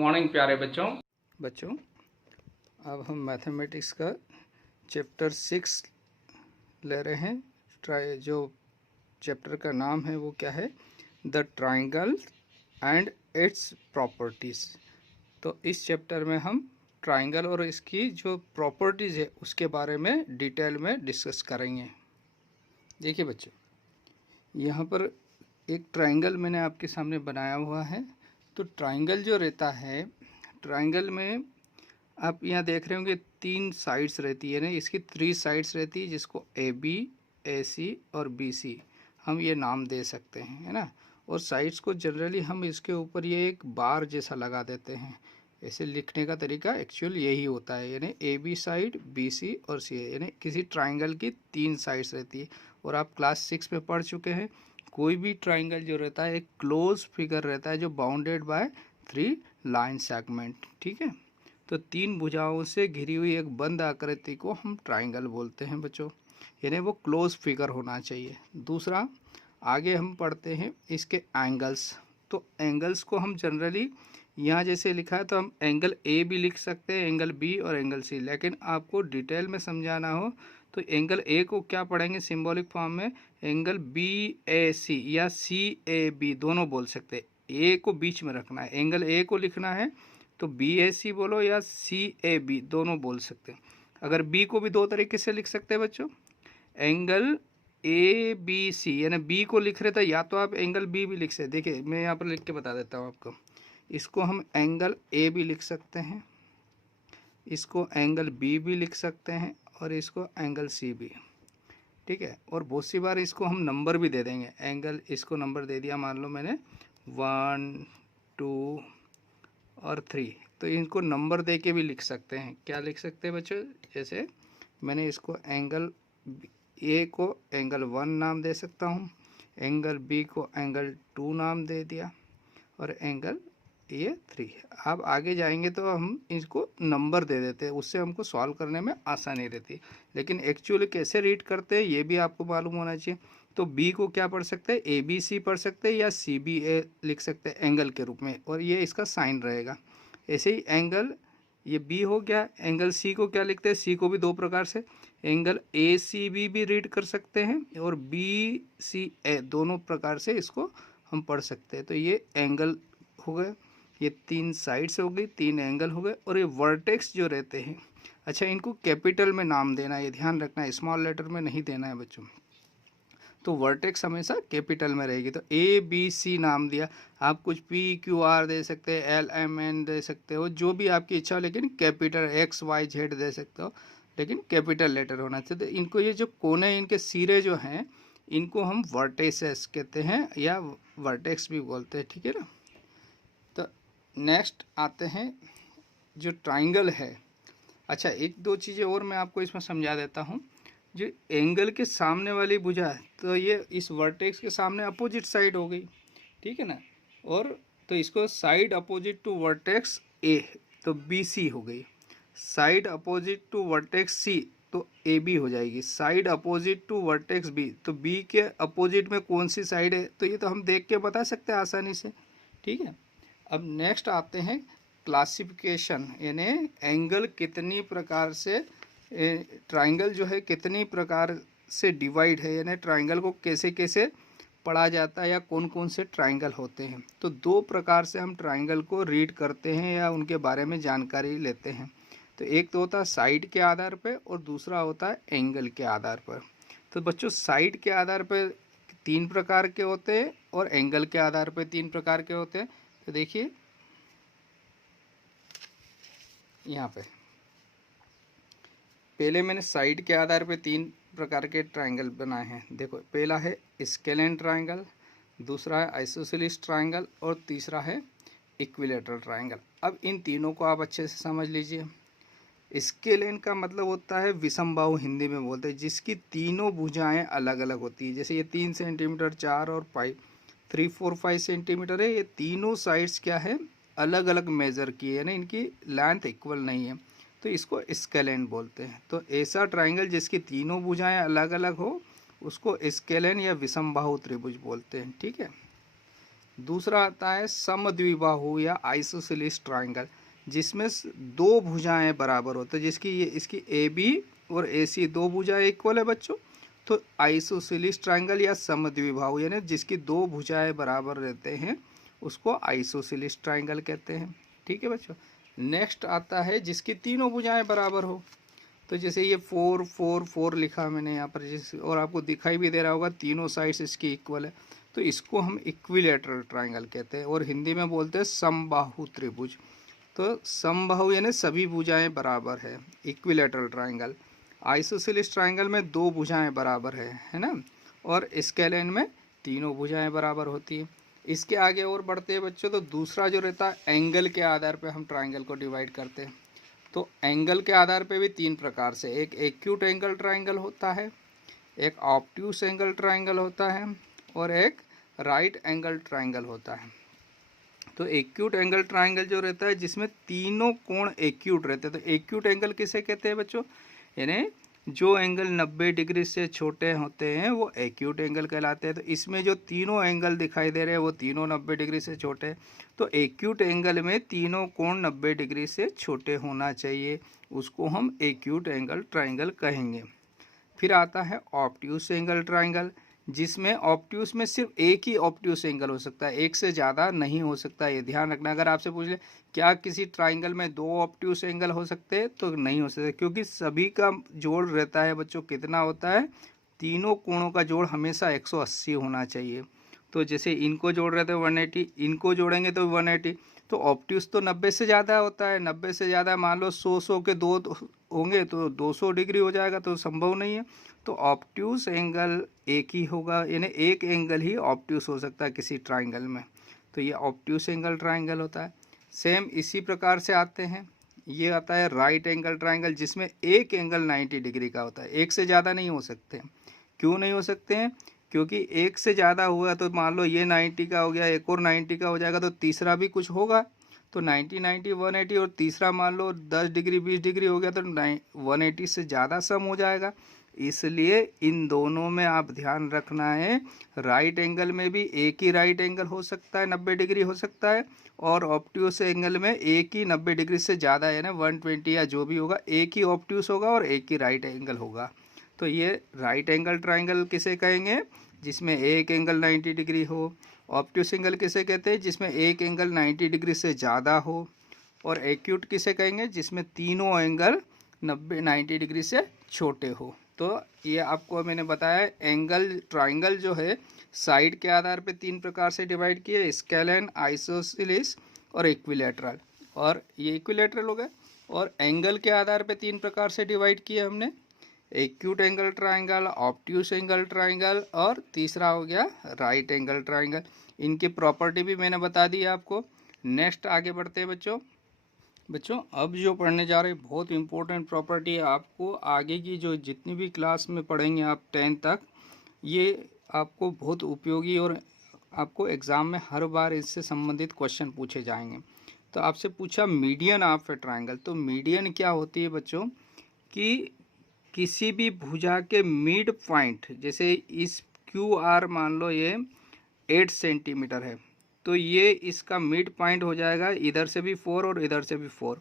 Morning प्यारे बच्चों अब हम मैथमेटिक्स का चैप्टर 6 ले रहे हैं। जो चैप्टर का नाम है वो क्या है, the triangle and it's properties. तो इस चैप्टर में हम ट्राइंगल और इसकी जो प्रॉपर्टीज़ है उसके बारे में डिटेल में डिस्कस करेंगे। देखिए बच्चों, यहाँ पर एक ट्राइंगल मैंने आपके सामने बनाया हुआ है। तो ट्राइंगल जो रहता है, ट्राइंगल में आप यहाँ देख रहे होंगे 3 साइड्स रहती है ना, इसकी 3 साइड्स रहती है जिसको ए बी, ए सी और बी सी हम ये नाम दे सकते हैं, है ना। और साइड्स को जनरली हम इसके ऊपर ये एक बार जैसा लगा देते हैं। ऐसे लिखने का तरीका एक्चुअल यही होता है, यानी A B side, B C और सी, यानी किसी ट्राइंगल की 3 साइड्स रहती है। और आप क्लास 6 में पढ़ चुके हैं, कोई भी ट्राइंगल जो रहता है एक क्लोज फिगर रहता है जो बाउंडेड बाय 3 लाइन सेगमेंट, ठीक है। तो 3 भुजाओं से घिरी हुई एक बंद आकृति को हम ट्राइंगल बोलते हैं बच्चों, यानी वो क्लोज फिगर होना चाहिए। दूसरा, आगे हम पढ़ते हैं इसके एंगल्स। तो एंगल्स को हम जनरली यहाँ जैसे लिखा है तो हम एंगल ए भी लिख सकते हैं, एंगल बी और एंगल सी। लेकिन आपको डिटेल में समझाना हो तो एंगल ए को क्या पढ़ेंगे सिंबॉलिक फॉर्म में, एंगल बी ए सी या सी ए बी दोनों बोल सकते हैं। ए को बीच में रखना है, एंगल ए को लिखना है तो बी ए सी बोलो या सी ए बी दोनों बोल सकते हैं। अगर बी को भी 2 तरीके से लिख सकते हैं बच्चों, एंगल ए बी सी, यानी बी को लिख रहे थे या तो आप एंगल बी भी लिख सकते। देखिए मैं यहाँ पर लिख के बता देता हूँ आपको, इसको हम एंगल ए भी लिख सकते हैं, इसको एंगल बी भी लिख सकते हैं और इसको एंगल सी भी, ठीक है। और बहुत सी बार इसको हम नंबर भी दे देंगे। एंगल इसको नंबर दे दिया, मान लो मैंने 1 2 और 3, तो इनको नंबर दे के भी लिख सकते हैं। क्या लिख सकते हैं बच्चों, जैसे मैंने इसको एंगल ए को एंगल 1 नाम दे सकता हूँ, एंगल बी को एंगल 2 नाम दे दिया और एंगल ये 3। अब आगे जाएंगे तो हम इसको नंबर दे देते हैं, उससे हमको सॉल्व करने में आसानी रहती। लेकिन एक्चुअली कैसे रीड करते हैं ये भी आपको मालूम होना चाहिए। तो बी को क्या पढ़ सकते हैं, ए बी सी पढ़ सकते हैं या सी बी ए लिख सकते हैं एंगल के रूप में, और ये इसका साइन रहेगा। ऐसे ही एंगल ये बी हो गया। एंगल सी को क्या लिखते हैं, सी को भी 2 प्रकार से, एंगल ए सी बी भी रीड कर सकते हैं और बी सी ए दोनों प्रकार से इसको हम पढ़ सकते हैं। तो ये एंगल हो गए, ये 3 साइड्स हो गई, 3 एंगल हो गए। और ये वर्टेक्स जो रहते हैं, अच्छा इनको कैपिटल में नाम देना है, ये ध्यान रखना है, स्मॉल लेटर में नहीं देना है बच्चों। तो वर्टेक्स हमेशा कैपिटल में रहेगी। तो ए बी सी नाम दिया, आप कुछ पी क्यू आर दे सकते हैं, एल एम एन दे सकते हो, जो भी आपकी इच्छा हो, लेकिन कैपिटल एक्स वाई जेड दे सकते हो, लेकिन कैपिटल लेटर होना चाहिए। तो इनको ये जो कोने इनके सिरे जो हैं इनको हम वर्टेसेस कहते हैं या वर्टेक्स भी बोलते हैं, ठीक है ना। तो नेक्स्ट आते हैं जो ट्राइंगल है। अच्छा 1-2 चीज़ें और मैं आपको इसमें समझा देता हूँ। जो एंगल के सामने वाली भुजा है तो ये इस वर्टेक्स के सामने अपोजिट साइड हो गई, ठीक है ना। और तो इसको side opposite to vertex A तो बी सी हो गई, side opposite to vertex C तो ए बी हो जाएगी, side opposite to vertex B तो बी के अपोजिट में कौन सी साइड है, तो ये तो हम देख के बता सकते हैं आसानी से, ठीक है। अब नेक्स्ट आते हैं क्लासिफिकेशन, यानी एंगल कितनी प्रकार से, ट्राइंगल जो है कितनी प्रकार से डिवाइड है, यानी ट्राइंगल को कैसे कैसे पढ़ा जाता है या कौन कौन से ट्राइंगल होते हैं। तो 2 प्रकार से हम ट्राइंगल को रीड करते हैं या उनके बारे में जानकारी लेते हैं। तो एक तो होता है साइड के आधार पर और दूसरा होता है एंगल के आधार पर। तो बच्चों साइड के आधार पर 3 प्रकार के होते हैं और एंगल के आधार पर 3 प्रकार के होते हैं। तो देखिए यहाँ पे पहले मैंने साइड के आधार पे 3 प्रकार के ट्राइंगल बनाए हैं। देखो पहला है स्केलेन ट्राइंगल, दूसरा है आइसोसेलिस ट्राइंगल और तीसरा है इक्विलेटरल ट्राइंगल। अब इन तीनों को आप अच्छे से समझ लीजिए। स्केलेन का मतलब होता है विषमबाहु, हिंदी में बोलते हैं, जिसकी तीनों भुजाएं अलग अलग होती है। जैसे ये 3 सेंटीमीटर, 4 और 5, 3 4 5 सेंटीमीटर है। ये तीनों साइड्स क्या है, अलग अलग मेज़र की है, यानी इनकी लेंथ इक्वल नहीं है, तो इसको स्केलेन बोलते हैं। तो ऐसा ट्राइंगल जिसकी तीनों भुजाएं अलग अलग हो उसको स्केलेन या विषमबाहु त्रिभुज बोलते हैं, ठीक है। दूसरा आता है समद्विबाहु या आइसोसेलेस ट्राइंगल, जिसमें दो भुजाएं बराबर होते हैं, इसकी ए बी और ए सी दो भुजाएं इक्वल है बच्चों। तो आइसोसेलेस ट्राइंगल या समद्विबाहु यानी जिसकी दो भुजाएं बराबर रहते हैं उसको आइसोसेलेस ट्राइंगल कहते हैं। ठीक है बच्चों। नेक्स्ट आता है जिसकी तीनों भुजाएं बराबर हो, तो जैसे ये 4 4 4 लिखा मैंने यहाँ पर, और आपको दिखाई भी दे रहा होगा तीनों साइड्स इसकी इक्वल है, तो इसको हम इक्विलेटरल ट्राइंगल कहते हैं, और हिंदी में बोलते हैं समबाहु त्रिभुज। तो समबाहु यानी सभी भुजाएं बराबर है, इक्विलेटरल ट्राइंगल। आइसोसेलेस ट्राइंगल में दो भुजाएं बराबर है ना, और स्केलेन में तीनों भुजाएं बराबर होती है। इसके आगे और बढ़ते हैं बच्चों, तो दूसरा जो रहता है एंगल के आधार पर हम ट्राइंगल को डिवाइड करते हैं। तो एंगल के आधार पे भी तीन प्रकार से, एक एक्यूट एंगल ट्राइंगल होता है, एक ऑब्ट्यूस एंगल ट्राइंगल होता है, और एक राइट एंगल ट्राइंगल होता है। तो एक्यूट एंगल ट्राइंगल जो रहता है जिसमें तीनों कोण एक्यूट रहते हैं। तो एक्यूट एंगल किसे कहते हैं बच्चों, यानी जो एंगल 90 डिग्री से छोटे होते हैं वो एक्यूट एंगल कहलाते हैं। तो इसमें जो तीनों एंगल दिखाई दे रहे हैं वो तीनों 90 डिग्री से छोटे हैं। तो एक्यूट एंगल में तीनों कोण 90 डिग्री से छोटे होना चाहिए, उसको हम एक्यूट एंगल ट्राइंगल कहेंगे। फिर आता है ऑब्ट्यूस एंगल ट्राइंगल, जिसमें ऑब्ट्यूस में सिर्फ एक ही ऑब्ट्यूस एंगल हो सकता है, एक से ज़्यादा नहीं हो सकता, ये ध्यान रखना। अगर आपसे पूछ ले क्या किसी ट्राइंगल में दो ऑब्ट्यूस एंगल हो सकते हैं, तो नहीं हो सकते, क्योंकि सभी का जोड़ रहता है बच्चों कितना होता है, तीनों कोणों का जोड़ हमेशा 180 होना चाहिए। तो जैसे इनको जोड़ रहे थे 180, इनको जोड़ेंगे तो 180। तो ऑब्ट्यूस तो 90 से ज़्यादा होता है, 90 से ज़्यादा मान लो 100 के दो होंगे तो 200 डिग्री हो जाएगा, तो संभव नहीं है। तो ऑब्ट्यूस एंगल एक ही होगा, यानी एक एंगल ही ऑब्ट्यूस हो सकता है किसी ट्राइंगल में, तो ये ऑब्ट्यूस एंगल ट्राइंगल होता है। सेम इसी प्रकार से आते हैं, ये आता है राइट एंगल ट्राइंगल, जिसमें एक एंगल 90 डिग्री का होता है, एक से ज़्यादा नहीं हो सकते। क्यों नहीं हो सकते हैं, क्योंकि एक से ज़्यादा हुआ तो मान लो ये 90 का हो गया, एक और 90 का हो जाएगा, तो तीसरा भी कुछ होगा, तो 90 90 180, और तीसरा मान लो 10 डिग्री 20 डिग्री हो गया तो 180 से ज़्यादा सम हो जाएगा। इसलिए इन दोनों में आप ध्यान रखना है, राइट एंगल में भी एक ही राइट एंगल हो सकता है, 90 डिग्री हो सकता है, और ऑब्ट्यूस एंगल में एक ही 90 डिग्री से ज़्यादा है ना 120 या जो भी होगा, एक ही ऑब्ट्यूस होगा और एक ही राइट एंगल होगा। तो ये राइट एंगल ट्राइंगल किसे कहेंगे, जिसमें एक एंगल 90 डिग्री हो। ऑब्ट्यूस एंगल किसे कहते हैं, जिसमें एक एंगल 90 डिग्री से ज़्यादा हो। और एक्यूट किसे कहेंगे, जिसमें तीनों एंगल 90 डिग्री से छोटे हो। तो ये आपको मैंने बताया एंगल ट्राइंगल जो है साइड के आधार पे तीन प्रकार से डिवाइड किए, स्केलेन, आइसोसेलेस और इक्विलेटरल, और ये इक्विलेटरल हो गए। और एंगल के आधार पे तीन प्रकार से डिवाइड किए हमने, acute angle triangle, obtuse angle triangle, और तीसरा हो गया राइट एंगल ट्राइंगल। इनकी प्रॉपर्टी भी मैंने बता दी आपको। नेक्स्ट आगे बढ़ते हैं बच्चों अब जो पढ़ने जा रहे हैं बहुत इंपॉर्टेंट प्रॉपर्टी है, आपको आगे की जो जितनी भी क्लास में पढ़ेंगे आप 10 तक, ये आपको बहुत उपयोगी, और आपको एग्ज़ाम में हर बार इससे संबंधित क्वेश्चन पूछे जाएंगे। तो आपसे पूछा मीडियन ऑफ ए ट्राइंगल, तो मीडियन क्या होती है बच्चों, कि किसी भी भुजा के मिड पॉइंट, जैसे इस क्यू आर मान लो ये 8 सेंटीमीटर है, तो ये इसका मिड पॉइंट हो जाएगा, इधर से भी 4 और इधर से भी 4,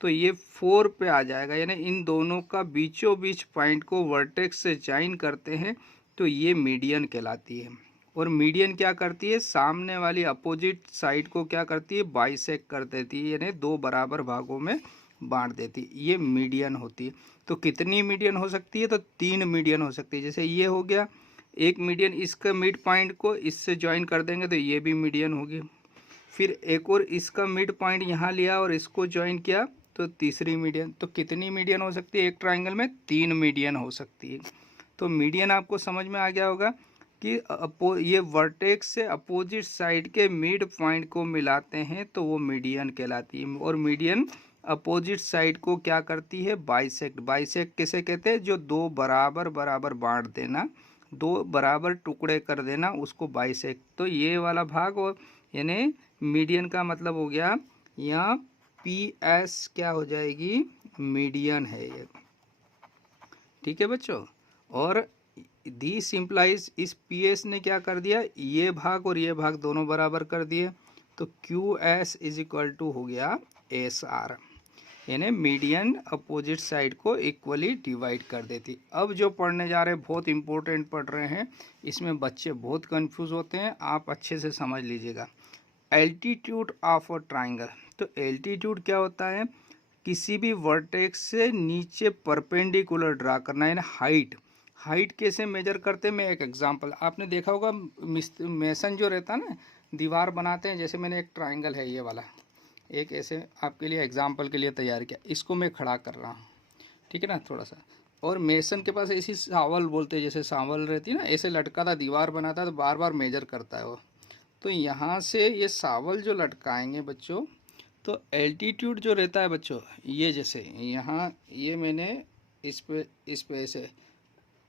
तो ये 4 पे आ जाएगा, यानी इन दोनों का बीचों बीच पॉइंट को वर्टेक्स से ज्वाइन करते हैं, तो ये मीडियन कहलाती है। और मीडियन क्या करती है, सामने वाली अपोजिट साइड को क्या करती है, बाइसेक्ट कर देती है, यानी दो बराबर भागों में बांट देती है, ये मीडियन होती है। तो कितनी मीडियन हो सकती है, तो 3 मीडियन हो सकती है। जैसे ये हो गया एक मीडियन, इसका मिड पॉइंट को इससे ज्वाइन कर देंगे तो ये भी मीडियन होगी। फिर एक और इसका मिड पॉइंट यहाँ लिया और इसको ज्वाइन किया तो तीसरी मीडियन। तो कितनी मीडियन हो सकती है, एक ट्राइंगल में 3 मीडियन हो सकती है। तो मीडियन आपको समझ में आ गया होगा कि ये वर्टेक्स से अपोजिट साइड के मिड पॉइंट को मिलाते हैं तो वो मीडियन कहलाती है। और मीडियन अपोजिट साइड को क्या करती है, बाइसेक्ट। बाइसेक्ट किसे कहते हैं, जो दो बराबर बराबर बांट देना, दो बराबर टुकड़े कर देना, उसको बाइसेक्ट। तो ये वाला भाग, और यानी मीडियन का मतलब हो गया यहाँ पी एस क्या हो जाएगी, मीडियन है ये। ठीक है बच्चों। और दिस इम्प्लाइज इस पी एस ने क्या कर दिया, ये भाग और ये भाग दोनों बराबर कर दिए, तो Q S is equal to हो गया एस आर, यानी मीडियन अपोजिट साइड को इक्वली डिवाइड कर देती। अब जो पढ़ने जा रहे हैं बहुत इंपॉर्टेंट पढ़ रहे हैं, इसमें बच्चे बहुत कंफ्यूज होते हैं, आप अच्छे से समझ लीजिएगा। एल्टीट्यूड ऑफ अ ट्राइंगल, तो एल्टीट्यूड क्या होता है, किसी भी वर्टेक्स से नीचे परपेंडिकुलर ड्रा करना, यानी हाइट। हाइट कैसे मेजर करते हैं, मैं एक एग्जांपल, आपने देखा होगा मेसन जो रहता है ना, दीवार बनाते हैं, जैसे मैंने एक ट्राइंगल है ये वाला, एक ऐसे आपके लिए एग्जांपल के लिए तैयार किया, इसको मैं खड़ा कर रहा हूँ, ठीक है ना, थोड़ा सा। और मेसन के पास ऐसी सावल बोलते हैं, जैसे सावल रहती है ना, ऐसे लटका था, दीवार बनाता है, तो बार बार मेजर करता है वो। तो यहाँ से ये सावल जो लटकाएंगे बच्चों, तो एल्टीट्यूड जो रहता है बच्चों, ये जैसे यहाँ ये मैंने इस पे ऐसे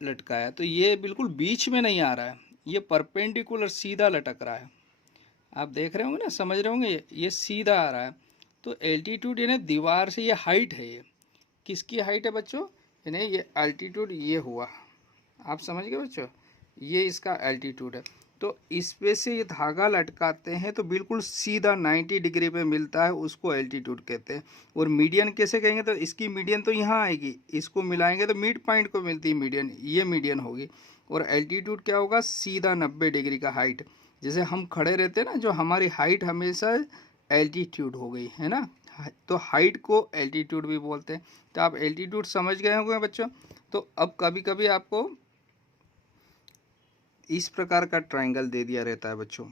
लटकाया, तो ये बिल्कुल बीच में नहीं आ रहा है, ये परपेंडिकुलर सीधा लटक रहा है। आप देख रहे होंगे ना, समझ रहे होंगे, ये सीधा आ रहा है। तो एल्टीट्यूड यानी दीवार से ये हाइट है, ये किसकी हाइट है बच्चों, यानी ये एल्टीट्यूड ये हुआ, आप समझ गए बच्चों, ये इसका एल्टीट्यूड है। तो इस पे से ये धागा लटकाते हैं तो बिल्कुल सीधा 90 डिग्री पे मिलता है, उसको एल्टीट्यूड कहते हैं। और मीडियन कैसे कहेंगे, तो इसकी मीडियन तो यहाँ आएगी, इसको मिलाएंगे तो मिड पॉइंट को मिलती है मीडियन, ये मीडियन होगी। और एल्टीट्यूड क्या होगा, सीधा 90 डिग्री का हाइट, जैसे हम खड़े रहते हैं ना, जो हमारी हाइट हमेशा एल्टीट्यूड हो गई है ना, तो हाइट को एल्टीट्यूड भी बोलते हैं। तो आप एल्टीट्यूड समझ गए होंगे बच्चों। तो अब कभी कभी आपको इस प्रकार का ट्रायंगल दे दिया रहता है बच्चों,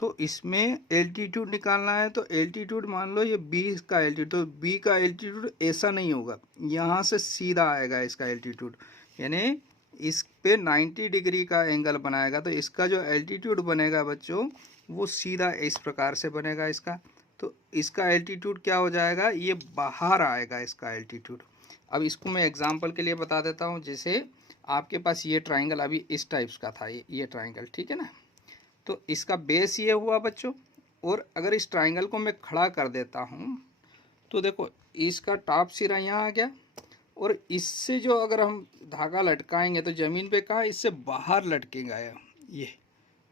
तो इसमें एल्टीट्यूड निकालना है, तो एल्टीट्यूड मान लो ये बी का एल्टीट्यूड, तो बी का एल्टीट्यूड ऐसा नहीं होगा, यहाँ से सीधा आएगा इसका एल्टीट्यूड, यानी इस पे 90 डिग्री का एंगल बनाएगा, तो इसका जो एल्टीट्यूड बनेगा बच्चों वो सीधा इस प्रकार से बनेगा इसका। तो इसका एल्टीट्यूड क्या हो जाएगा, ये बाहर आएगा इसका एल्टीट्यूड। अब इसको मैं एग्जाम्पल के लिए बता देता हूँ, जैसे आपके पास ये ट्राइंगल अभी इस टाइप्स का था, ये ट्राइंगल, ठीक है ना, तो इसका बेस ये हुआ बच्चों। और अगर इस ट्राइंगल को मैं खड़ा कर देता हूँ, तो देखो इसका टॉप सिरा यहाँ आ गया, और इससे जो अगर हम धागा लटकाएंगे तो ज़मीन पे कहाँ, इससे बाहर लटकेगा ये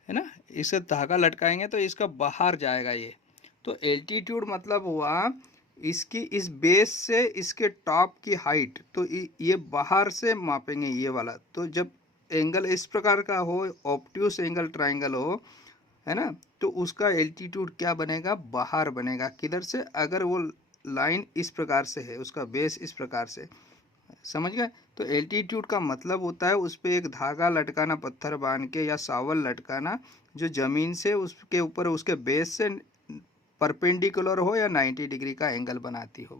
है ना, इससे धागा लटकाएंगे तो इसका बाहर जाएगा ये। तो एल्टीट्यूड मतलब हुआ इसकी इस बेस से इसके टॉप की हाइट, तो ये बाहर से मापेंगे ये वाला। तो जब एंगल इस प्रकार का हो, ऑब्ट्यूस एंगल ट्राइंगल हो, है ना, तो उसका एल्टीट्यूड क्या बनेगा, बाहर बनेगा। किधर से, अगर वो लाइन इस प्रकार से है, उसका बेस इस प्रकार से, समझ गए। तो एल्टीट्यूड का मतलब होता है उस पर एक धागा लटकाना, पत्थर बांध के या सावल लटकाना, जो ज़मीन से उसके ऊपर उसके बेस से परपेंडिकुलर हो या 90 डिग्री का एंगल बनाती हो।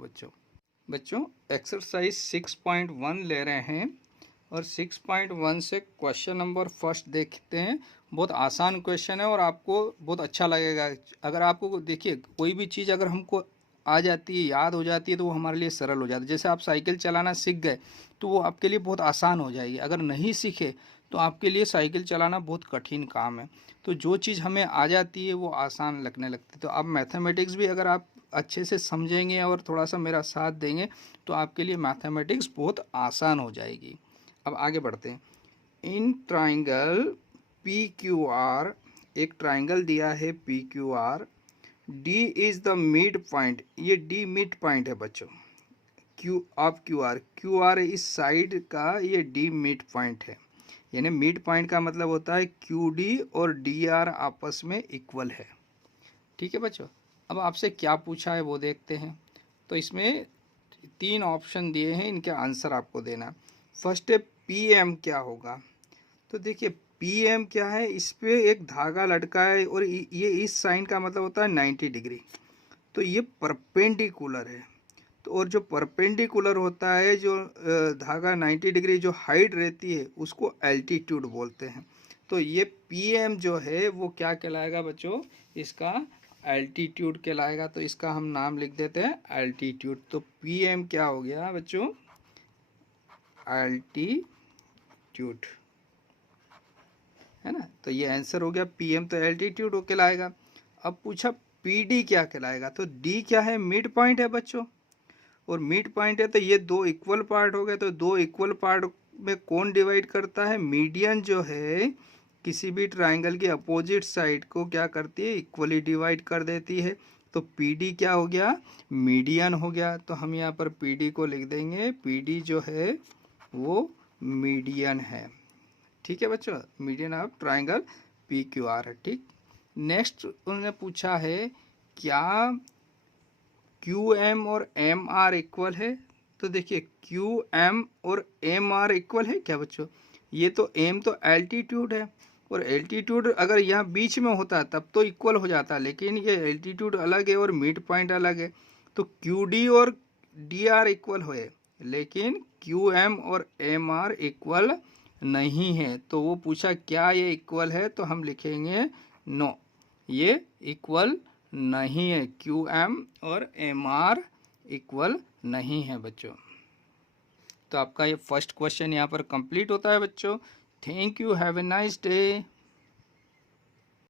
बच्चों एक्सरसाइज 6.1 ले रहे हैं, और 6.1 से क्वेश्चन नंबर फर्स्ट देखते हैं। बहुत आसान क्वेश्चन है और आपको बहुत अच्छा लगेगा। अगर आपको देखिए कोई भी चीज़ अगर हमको आ जाती है, याद हो जाती है, तो वो हमारे लिए सरल हो जाता है। जैसे आप साइकिल चलाना सीख गए तो वो आपके लिए बहुत आसान हो जाएगी। अगर नहीं सीखे तो आपके लिए साइकिल चलाना बहुत कठिन काम है। तो जो चीज़ हमें आ जाती है वो आसान लगने लगती है। तो अब मैथमेटिक्स भी अगर आप अच्छे से समझेंगे और थोड़ा सा मेरा साथ देंगे तो आपके लिए मैथमेटिक्स बहुत आसान हो जाएगी। अब आगे बढ़ते हैं। In triangle P Q R, एक ट्राइंगल दिया है P Q R, D is the mid point, ये डी मिड पॉइंट है बच्चों, क्यू आर इस साइड का ये डी मिड पॉइंट है। यानी मिड पॉइंट का मतलब होता है क्यू डी और डी आर आपस में इक्वल है। ठीक है बच्चों, अब आपसे क्या पूछा है वो देखते हैं। तो इसमें 3 ऑप्शन दिए हैं, इनके आंसर आपको देना। फर्स्ट है पी एम क्या होगा। तो देखिए पी एम क्या है, इस पे एक धागा लटका है और ये इस साइन का मतलब होता है 90 डिग्री, तो ये परपेंडिकुलर है। तो और जो परपेंडिकुलर होता है, जो धागा 90 डिग्री जो हाइट रहती है, उसको एल्टीट्यूड बोलते हैं। तो ये पी एम जो है वो क्या कहलाएगा बच्चों, इसका एल्टीट्यूड कहलाएगा। तो इसका हम नाम लिख देते हैं एल्टीट्यूड। तो पी एम क्या हो गया बच्चों, एल्टीट्यूड, है ना। तो ये आंसर हो गया पी एम, तो एल्टीट्यूड कहलाएगा। अब पूछा पी डी क्या कहलाएगा। तो डी क्या है, मिड पॉइंट है बच्चों, और मिड पॉइंट है तो ये 2 इक्वल पार्ट हो गए। तो 2 इक्वल पार्ट में कौन डिवाइड करता है? मीडियन जो है किसी भी ट्राइंगल की अपोजिट साइड को क्या करती है? इक्वली डिवाइड कर देती है। तो पीडी क्या हो गया? मीडियन हो गया। तो हम यहाँ पर पीडी को लिख देंगे, पीडी जो है वो मीडियन है। ठीक है बच्चों, median of triangle P Q R है। ठीक, नेक्स्ट उन्होंने पूछा है क्या क्यू एम और एम आर इक्वल है? तो देखिए क्यू एम और एम आर इक्वल है क्या बच्चों? ये तो एम तो एल्टीट्यूड है और एल्टीट्यूड अगर यहाँ बीच में होता तब तो इक्वल हो जाता, लेकिन ये एल्टीट्यूड अलग है और मिड पॉइंट अलग है। तो क्यू डी और डी आर इक्वल है, लेकिन क्यू एम और एम आर इक्वल नहीं है। तो वो पूछा क्या ये इक्वल है? तो हम लिखेंगे नो, ये इक्वल नहीं है। क्यू एम और एम आर इक्वल नहीं है बच्चों। तो आपका ये फर्स्ट क्वेश्चन यहाँ पर कंप्लीट होता है बच्चों। Thank you, have a nice day.